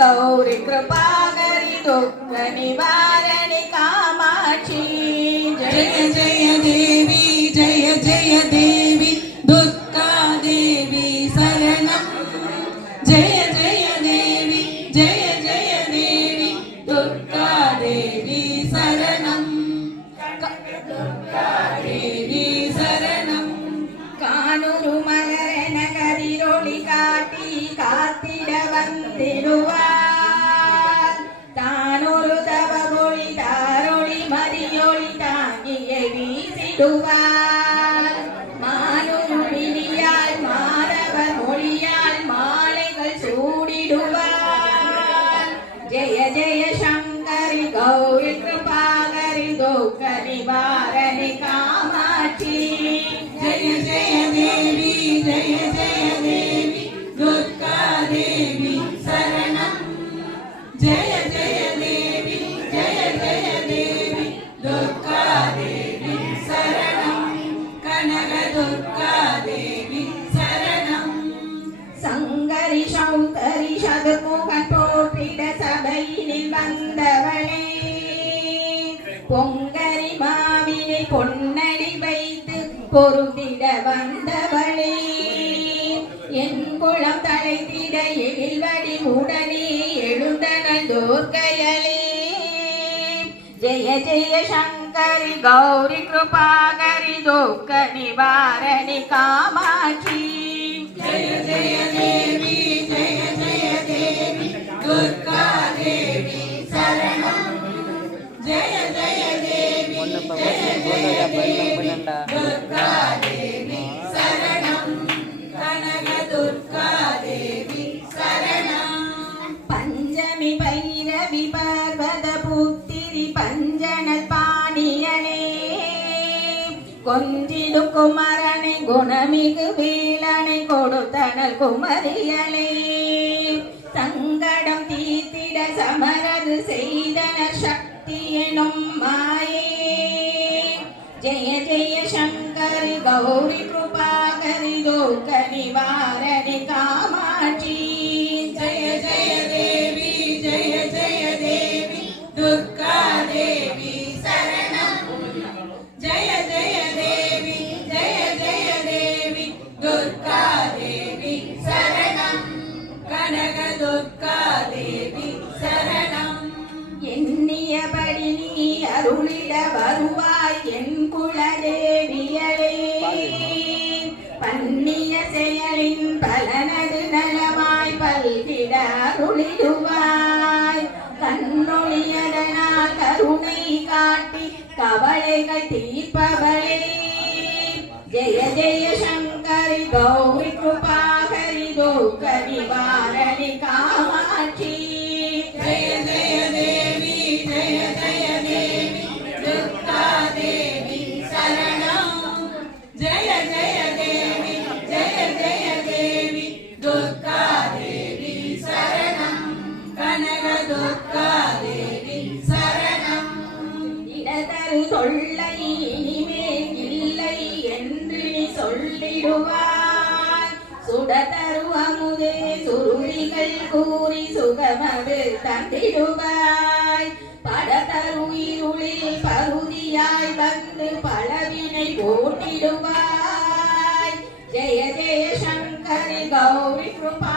గౌరి కృపాగరి దుఃఖ నివారణి కామాక్షి జయ జయ జయ மாட்டுவார் மானுழியால் மாறவர் மொழியால் மாலைகள் சூடிடுவார் ஜெய ஜெய சங்கரி கௌரி கிருபாகரி கோக்கரி பாரணி காமாட்சி ஜெய ஜெய தேவி ஜெய ஜெய தேவி துர்கா தேவி சரணம் ஜெய பொங்கரி மாவினை பொன்னடி வைத்து பொருந்திட வந்தவளே. என் குளம் தலைத்திட எழில்வடி உடனே எழுந்தனல் தோர்கையலே ஜெய ஜெய சங்கரி கௌரி கிருபாகரி தோக்க நிவாரணி காமாட்சி. ஜெய ஜெய தேவி ஜெய ஜெய சரம்ப போதக பல்லம் புலண்டா பஞ்சமி பைரவி பார்வத புத்திரி பஞ்சன பாணியனே. கொஞ்சிடு குமரனை குணமிகு வேலனை கொடுத்தனல் குமரியலே சங்கடம் தீத்திட சமரது செய்தன சக்தி जय जय शङ्करि गौरि कृपाकरि लोकनिवा കണ്ണിയ செயலின் പലനത് നലമായി പൽകിടാറുളിരുവായ് കണ്ണൊളിയതനാ കരുണൈ കാട്ടി കവളകൾ തീപ്പവളേ ജയ ജയ ശങ്കരി ഗൗരി കൃപാകരി ദുഃഖരി വാരണി കാമാക്ഷി ജയ ജയ ദേവി ജയ ജയ ദേവി ദുർഗാ ദേവി ശരണം ജയ ജയ தொல்லை இனிமே இல்லை என்று சொல்லிடுவார். சுட தருவமுதே சுருளிகள் கூறி சுகமது தந்திடுவாய். படதரு இருளில் பருதியாய் வந்து பலவினை போட்டிடுவாய் ஜெய ஜெய சங்கரி கௌரி கிருபா.